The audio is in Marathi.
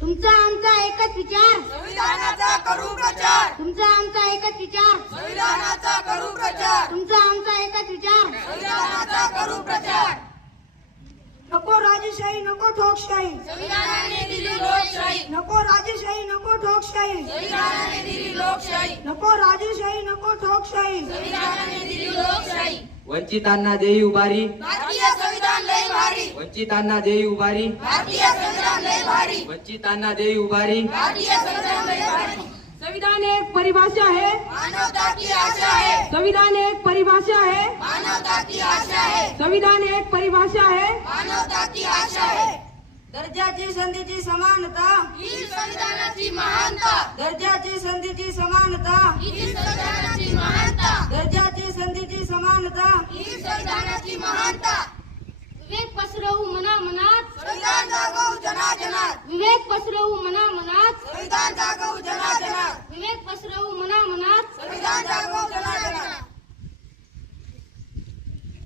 तुमचा आमचा एकच विचार, संविधानाचा करू प्रचार. तुमचा आमचा एकच विचार, संविधानाचा करू प्रचार. तुमचा आमचा एकच विचार. संविधानाचा करू प्रचार. नको राजेशाही, नको ठोकशाही. संविधानाने दिली लोकशाही. नको राजेशाही, नको ठोकशाही. संविधानाने दिली लोकशाही. नको राजेशाही, नको ठोकशाही. संविधानाने दिली लोकशाही. वंचितांना देई उभारी, भारतीय संविधान लय भारी. वंचितांना देई उभारी, भारतीय संविधान लय भारी. वंचितांना देई उभारी. भारतीय संविधान लय भारी. संविधान एक परिभाषा है, मानवता की आशा है. संविधान एक परिभाषा है, मानवता की आशा है. संविधान एक परिभाषा है. मानवता की आशा है. दर्जाची संधीची समानता, ही संविधानाची महानता. दर्जाची संधीची समानता, ही संविधानाची महानता. दर्जाची संधीची समानता. ही संविधानाची महानता. विवेक पसरवू मना मनात, संविधान जागवू जनाजनात. विवेक पसरवू मना मनात, संविधान